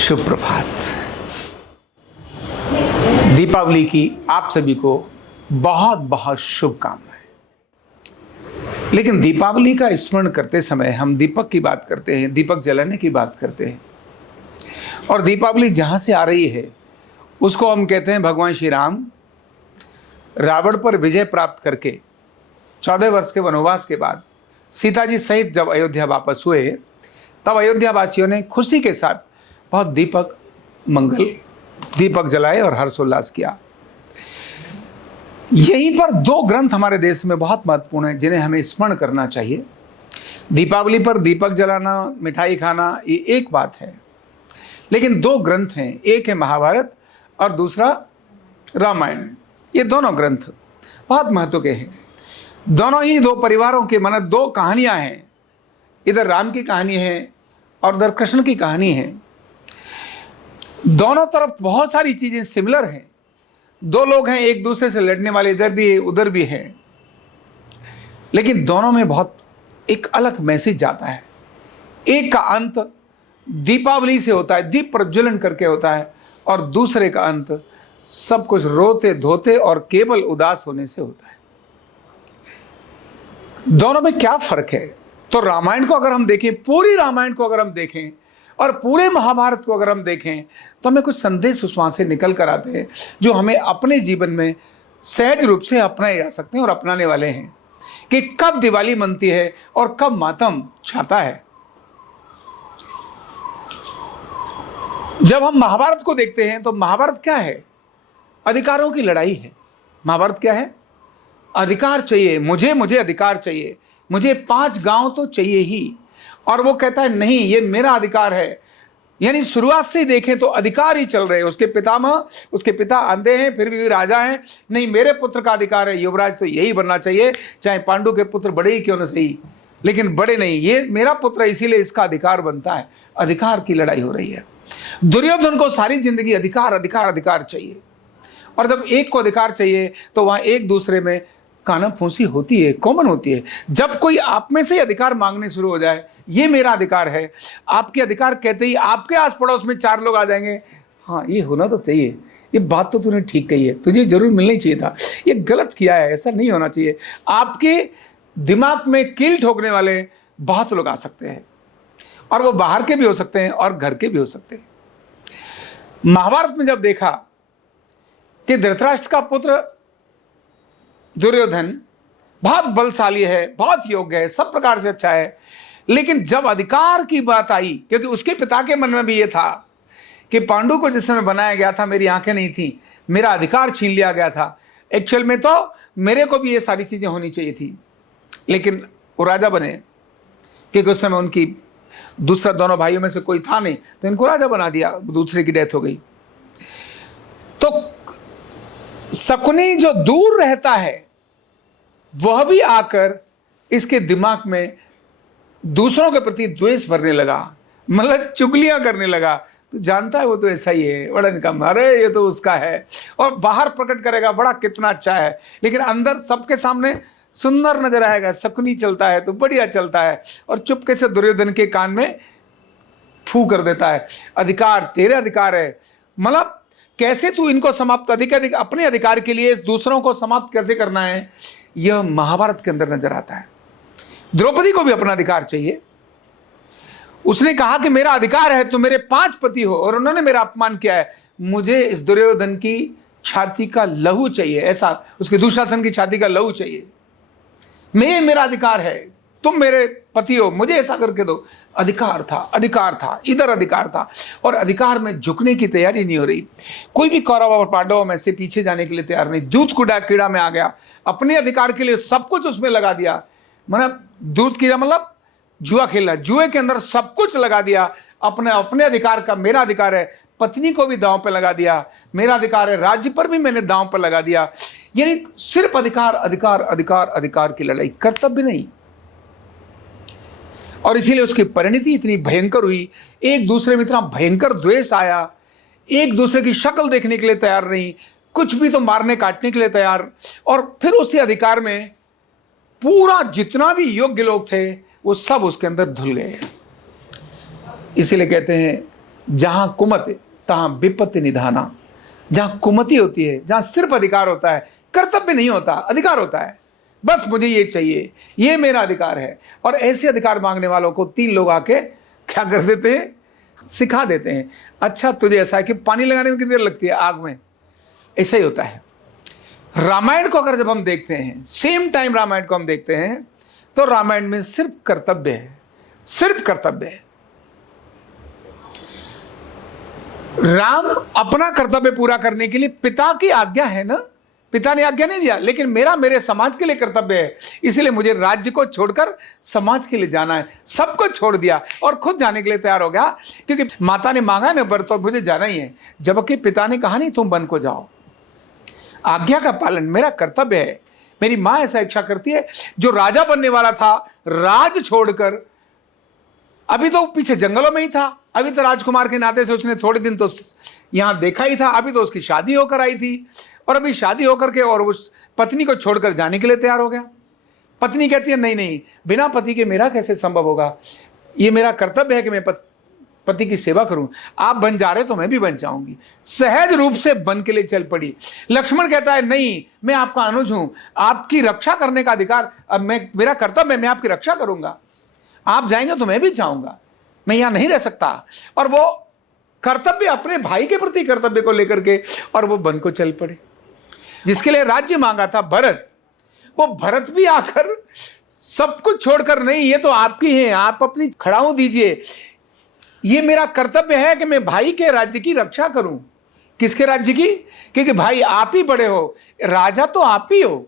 शुभ प्रभात। दीपावली की आप सभी को बहुत बहुत शुभकामनाएं। लेकिन दीपावली का स्मरण करते समय हम दीपक की बात करते हैं, दीपक जलाने की बात करते हैं। और दीपावली जहां से आ रही है उसको हम कहते हैं भगवान श्री राम रावण पर विजय प्राप्त करके 14 वर्ष के वनवास के बाद सीता जी सहित जब अयोध्या वापस हुए, तब अयोध्या वासियों ने खुशी के साथ बहुत दीपक जलाए और हर्षोल्लास किया। यहीं पर दो ग्रंथ हमारे देश में बहुत महत्वपूर्ण हैं जिन्हें हमें स्मरण करना चाहिए। दीपावली पर दीपक जलाना, मिठाई खाना, ये एक बात है, लेकिन दो ग्रंथ हैं, एक है महाभारत और दूसरा रामायण। ये दोनों ग्रंथ बहुत महत्व के हैं। दोनों ही दो परिवारों के माने दो कहानियां हैं। इधर राम की कहानी है और उधर कृष्ण की कहानी है। दोनों तरफ बहुत सारी चीजें सिमिलर हैं। दो लोग हैं एक दूसरे से लड़ने वाले, इधर भी है उधर भी है, लेकिन दोनों में बहुत एक अलग मैसेज जाता है। एक का अंत दीपावली से होता है, दीप प्रज्वलन करके होता है, और दूसरे का अंत सब कुछ रोते धोते और केवल उदास होने से होता है। दोनों में क्या फर्क है? तो रामायण को अगर हम देखें, पूरी रामायण को अगर हम देखें और पूरे महाभारत को अगर हम देखें, तो हमें कुछ संदेश उस वहां से निकल कर आते हैं जो हमें अपने जीवन में सहज रूप से अपनाए जा सकते हैं और अपनाने वाले हैं कि कब दिवाली मनती है और कब मातम छाता है। जब हम महाभारत को देखते हैं तो महाभारत क्या है? अधिकारों की लड़ाई है। महाभारत क्या है? अधिकार चाहिए, मुझे अधिकार चाहिए, मुझे 5 गांव तो चाहिए ही। और वो कहता है नहीं, ये मेरा अधिकार है। यानी शुरुआत से ही देखें तो अधिकार ही चल रहे हैं। उसके पिता अंधे हैं फिर भी राजा हैं, नहीं मेरे पुत्र का अधिकार है, युवराज तो यही बनना चाहिए, चाहे पांडु के पुत्र बड़े ही क्यों न सही, लेकिन बड़े नहीं, ये मेरा पुत्र है इसीलिए इसका अधिकार बनता है। अधिकार की लड़ाई हो रही है। दुर्योधन को सारी जिंदगी अधिकार अधिकार अधिकार चाहिए, और जब एक को अधिकार चाहिए तो वहां एक दूसरे में कानाफूसी होती है, कॉमन होती है। जब कोई आप में से अधिकार मांगने शुरू हो जाए, ये मेरा अधिकार है, आपके अधिकार कहते ही आपके आस पड़ोस में 4 लोग आ जाएंगे, हाँ ये होना तो चाहिए, ये बात तो तूने ठीक कही है, तुझे जरूर मिलना ही चाहिए था, ये गलत किया है, ऐसा नहीं होना चाहिए। आपके दिमाग में कील ठोकने वाले बहुत लोग आ सकते हैं, और वो बाहर के भी हो सकते हैं और घर के भी हो सकते हैं। महाभारत में जब देखा कि धृतराष्ट्र का पुत्र दुर्योधन बहुत बलशाली है, बहुत योग्य है, सब प्रकार से अच्छा है, लेकिन जब अधिकार की बात आई, क्योंकि उसके पिता के मन में भी ये था कि पांडु को जिस समय बनाया गया था मेरी आंखें नहीं थी, मेरा अधिकार छीन लिया गया था, एक्चुअल में तो मेरे को भी ये सारी चीजें होनी चाहिए थी, लेकिन वो राजा बने क्योंकि उस समय उनकी दूसरा दोनों भाइयों में से कोई था नहीं, तो इनको राजा बना दिया, दूसरे की डेथ हो गई। तो शकुनी जो दूर रहता है वह भी आकर इसके दिमाग में दूसरों के प्रति द्वेष भरने लगा, मतलब चुगलियां करने लगा। तो जानता है वो तो ऐसा ही है, बड़ा निकम्मा, अरे ये तो उसका है, और बाहर प्रकट करेगा बड़ा कितना अच्छा है, लेकिन अंदर सबके सामने सुंदर नजर आएगा, शकुनी चलता है तो बढ़िया चलता है, और चुपके से दुर्योधन के कान में फू कर देता है, अधिकार तेरे अधिकार है। मतलब कैसे तू इनको समाप्त अपने अधिकार के लिए दूसरों को समाप्त कैसे करना है, यह महाभारत के अंदर नजर आता है। द्रौपदी को भी अपना अधिकार चाहिए। उसने कहा कि मेरा अधिकार है, तो मेरे 5 पति हो और उन्होंने मेरा अपमान किया है, मुझे इस दुर्योधन की छाती का लहू चाहिए, ऐसा उसके दुशासन की छाती का लहू चाहिए, मेरा अधिकार है, तुम मेरे पति हो, मुझे ऐसा करके दो। अधिकार था, इधर अधिकार था, और अधिकार में झुकने की तैयारी नहीं हो रही। कोई भी कौरव और पांडवों में से पीछे जाने के लिए तैयार नहीं। दूध कीड़ा में आ गया, अपने अधिकार के लिए सब कुछ उसमें लगा दिया। मतलब दूध कीड़ा मतलब जुआ खेलना, जुए के अंदर सब कुछ लगा दिया, अपने अधिकार का, मेरा अधिकार है, पत्नी को भी दांव पे लगा दिया, मेरा अधिकार है, राज्य पर भी मैंने दांव पर लगा दिया। यानी सिर्फ अधिकार अधिकार अधिकार अधिकार की लड़ाई, कर्तव्य नहीं। और इसीलिए उसकी परिणति इतनी भयंकर हुई, एक दूसरे में इतना भयंकर द्वेष आया, एक दूसरे की शक्ल देखने के लिए तैयार नहीं, कुछ भी तो मारने काटने के लिए तैयार। और फिर उसी अधिकार में पूरा जितना भी योग्य लोग थे वो सब उसके अंदर धुल गए। इसीलिए कहते हैं जहां कुमति तहां विपत्ति निधाना। जहां कुमति होती है, जहां सिर्फ अधिकार होता है, कर्तव्य नहीं होता, अधिकार होता है। बस मुझे ये चाहिए, ये मेरा अधिकार है। और ऐसे अधिकार मांगने वालों को 3 लोग आके क्या कर देते हैं, सिखा देते हैं। अच्छा तुझे ऐसा है कि पानी लगाने में कितनी देर लगती है आग में, ऐसा ही होता है। रामायण को अगर जब हम देखते हैं, सेम टाइम रामायण को हम देखते हैं, तो रामायण में सिर्फ कर्तव्य है, सिर्फ कर्तव्य है। राम अपना कर्तव्य पूरा करने के लिए, पिता की आज्ञा है ना, पिता ने आज्ञा नहीं दिया, लेकिन मेरे समाज के लिए कर्तव्य है, इसलिए मुझे राज्य को छोड़कर समाज के लिए जाना है। सब कुछ छोड़ दिया और खुद जाने के लिए तैयार हो गया, क्योंकि माता ने मांगा ना वर, तो मुझे जाना ही है। जबकि पिता ने कहा नहीं तुम वन को जाओ। आज्ञा का पालन मेरा कर्तव्य है। मेरी मां ऐसा इच्छा करती है। जो राजा बनने वाला था, राज छोड़कर, अभी तो पीछे जंगलों में ही था, अभी तो राजकुमार के नाते से उसने थोड़े दिन तो यहां देखा ही था, अभी तो उसकी शादी होकर आई थी, और अभी शादी होकर के और उस पत्नी को छोड़कर जाने के लिए तैयार हो गया। पत्नी कहती है नहीं नहीं, बिना पति के मेरा कैसे संभव होगा, ये मेरा कर्तव्य है कि मैं पति की सेवा करूं। आप बन जा रहे तो मैं भी बन जाऊंगी। सहज रूप से बन के लिए चल पड़ी। लक्ष्मण कहता है नहीं, मैं आपका अनुज हूं, आपकी रक्षा करने का अधिकार अब मेरा कर्तव्य है, मैं आपकी रक्षा करूंगा। आप जाएंगे तो मैं भी जाऊंगा, मैं यहां नहीं रह सकता। और वो कर्तव्य, अपने भाई के प्रति कर्तव्य को लेकर के, और वो वन को चल पड़े। जिसके लिए राज्य मांगा था भरत, वो भरत भी आकर सब कुछ छोड़कर, नहीं ये तो आपकी है, आप अपनी खड़ाऊ दीजिए, ये मेरा कर्तव्य है कि मैं भाई के राज्य की रक्षा करूं। किसके राज्य की? क्योंकि भाई आप ही बड़े हो, राजा तो आप ही हो,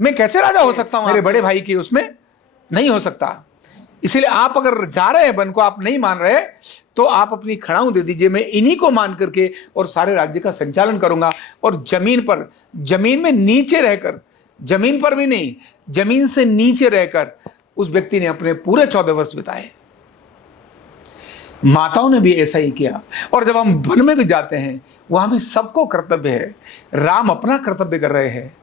मैं कैसे राजा हो सकता हूं मेरे बड़े भाई की? उसमें नहीं हो सकता। इसलिए आप अगर जा रहे हैं वन को, आप नहीं मान रहे, तो आप अपनी खड़ाऊ दे दीजिए, मैं इन्हीं को मान करके और सारे राज्य का संचालन करूंगा। और जमीन में नीचे रहकर, जमीन पर भी नहीं, जमीन से नीचे रहकर उस व्यक्ति ने अपने पूरे 14 वर्ष बिताए। माताओं ने भी ऐसा ही किया। और जब हम वन में भी जाते हैं, वहां भी सबको कर्तव्य है। राम अपना कर्तव्य कर रहे हैं,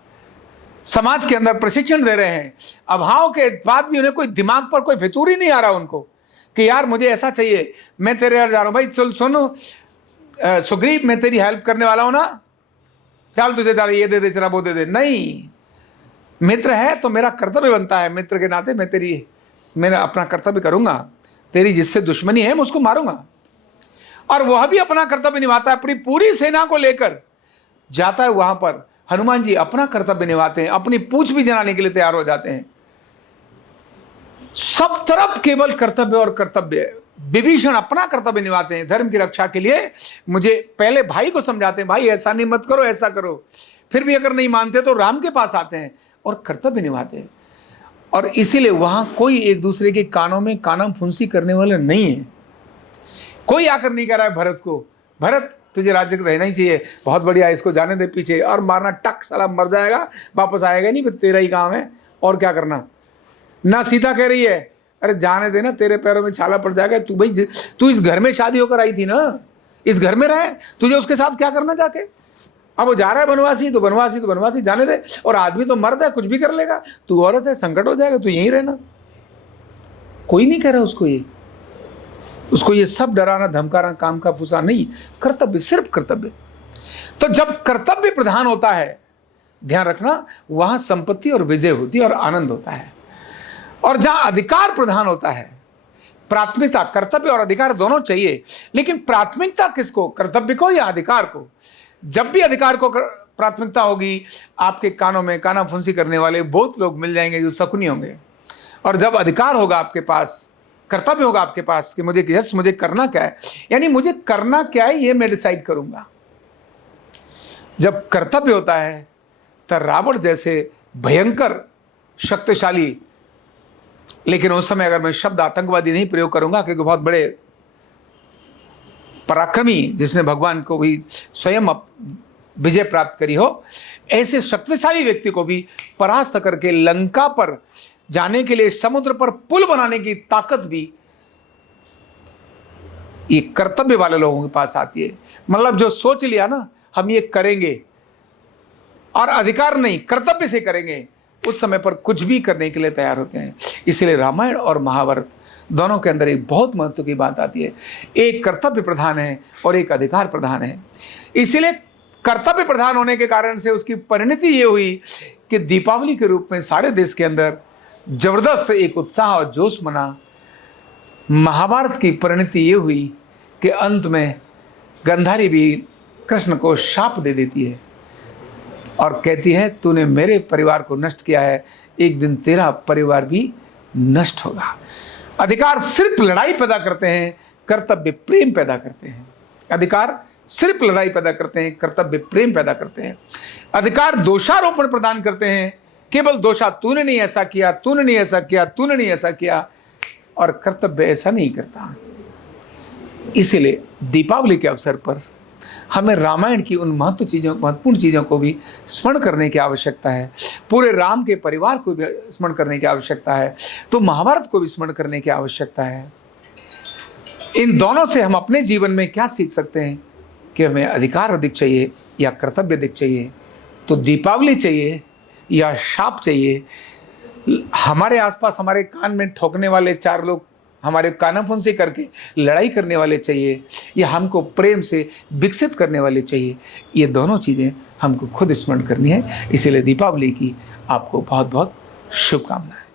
समाज के अंदर प्रशिक्षण दे रहे हैं। अभाव के बाद भी उन्हें कोई दिमाग पर कोई फितूर ही नहीं आ रहा उनको कि यार मुझे ऐसा चाहिए, मैं तेरे यार जा रहा हूं, भाई चल सुनो सुग्रीव, मैं तेरी हेल्प करने वाला हूं ना, चल तुझे ये दे दे, तेरा वो दे दे। नहीं, मित्र है तो मेरा कर्तव्य बनता है, मित्र के नाते मैं अपना कर्तव्य करूंगा। तेरी जिससे दुश्मनी है मैं उसको मारूंगा। और वह भी अपना कर्तव्य निभाता है, अपनी पूरी सेना को लेकर जाता है वहां पर। हनुमान जी अपना कर्तव्य निभाते हैं, अपनी पूंछ भी जलाने के लिए तैयार हो जाते हैं। सब तरफ केवल कर्तव्य और कर्तव्य। विभीषण अपना कर्तव्य निभाते हैं धर्म की रक्षा के लिए। मुझे पहले भाई को समझाते हैं, भाई ऐसा नहीं मत करो, ऐसा करो। फिर भी अगर नहीं मानते तो राम के पास आते हैं और कर्तव्य निभाते हैं। और इसीलिए वहां कोई एक दूसरे के कानों में काना फुंसी करने वाले नहीं है। कोई आकर नहीं कह रहा है भरत को, भरत तुझे राज्य रहना ही चाहिए, बहुत बढ़िया, इसको जाने दे पीछे, और मारना टक, साला मर जाएगा, वापस आएगा नहीं, फिर तेरा ही काम है और क्या करना। ना सीता कह रही है अरे जाने देना, तेरे पैरों में छाला पड़ जाएगा, तू इस घर में शादी होकर आई थी ना, इस घर में रहे, तुझे उसके साथ क्या करना जाके। अब वो जा रहा है बनवासी तो बनवासी, जाने दे। और आदमी तो मर्द है, कुछ भी कर लेगा, तू औरत है, संकट हो जाएगा, तू यहीं रहना। कोई नहीं कह रहा उसको ये सब डराना धमकाना काम का फूसा नहीं, कर्तव्य, सिर्फ कर्तव्य। तो जब कर्तव्य प्रधान होता है, ध्यान रखना, वहां संपत्ति और विजय होती है और आनंद होता है। और जहां अधिकार प्रधान होता है, प्राथमिकता, कर्तव्य और अधिकार दोनों चाहिए, लेकिन प्राथमिकता किसको, कर्तव्य को या अधिकार को? जब भी अधिकार को प्राथमिकता होगी, आपके कानों में काना फुंसी करने वाले बहुत लोग मिल जाएंगे जो शकुनी होंगे। और जब अधिकार होगा आपके पास, कर्तव्य होगा आपके पास कि मुझे करना क्या है, यानी मुझे करना क्या है ये मैं डिसाइड करूंगा। जब कर्तव्य होता है तब रावण जैसे भयंकर शक्तिशाली, लेकिन उस समय अगर मैं शब्द आतंकवादी नहीं प्रयोग करूंगा, क्योंकि बहुत बड़े पराक्रमी जिसने भगवान को भी स्वयं विजय प्राप्त करी हो, ऐसे शक्तिशाली व्यक्ति को भी परास्त करके लंका पर जाने के लिए समुद्र पर पुल बनाने की ताकत भी ये कर्तव्य वाले लोगों के पास आती है। मतलब जो सोच लिया ना हम ये करेंगे, और अधिकार नहीं कर्तव्य से करेंगे, उस समय पर कुछ भी करने के लिए तैयार होते हैं। इसलिए रामायण और महाभारत दोनों के अंदर एक बहुत महत्व की बात आती है। एक कर्तव्य प्रधान है और एक अधिकार प्रधान है। इसीलिए कर्तव्य प्रधान होने के कारण से उसकी परिणति ये हुई कि दीपावली के रूप में सारे देश के अंदर जबरदस्त एक उत्साह और जोश मना। महाभारत की परिणति ये हुई कि अंत में गांधारी भी कृष्ण को शाप दे देती है और कहती है, तूने मेरे परिवार को नष्ट किया है, एक दिन तेरा परिवार भी नष्ट होगा। अधिकार सिर्फ लड़ाई पैदा करते हैं, कर्तव्य प्रेम पैदा करते हैं। अधिकार सिर्फ लड़ाई पैदा करते हैं, कर्तव्य प्रेम पैदा करते हैं। अधिकार दोषारोपण प्रदान करते हैं, केवल दोषा, तूने नहीं ऐसा किया, तूने नहीं ऐसा किया, तूने नहीं ऐसा किया, और कर्तव्य ऐसा नहीं करता। इसीलिए दीपावली के अवसर पर हमें रामायण की उन महत्वपूर्ण चीज़ों को भी स्मरण करने की आवश्यकता है। पूरे राम के परिवार को भी स्मरण करने की आवश्यकता है, तो महाभारत को भी स्मरण करने की आवश्यकता है। इन दोनों से हम अपने जीवन में क्या सीख सकते हैं कि हमें अधिकार अधिक चाहिए या कर्तव्य अधिक चाहिए? तो दीपावली चाहिए या शाप चाहिए? हमारे आसपास हमारे कान में ठोकने वाले 4 लोग हमारे कानाफून से करके लड़ाई करने वाले चाहिए या हमको प्रेम से विकसित करने वाले चाहिए? ये दोनों चीज़ें हमको खुद स्मरण करनी है। इसीलिए दीपावली की आपको बहुत बहुत शुभकामनाएं।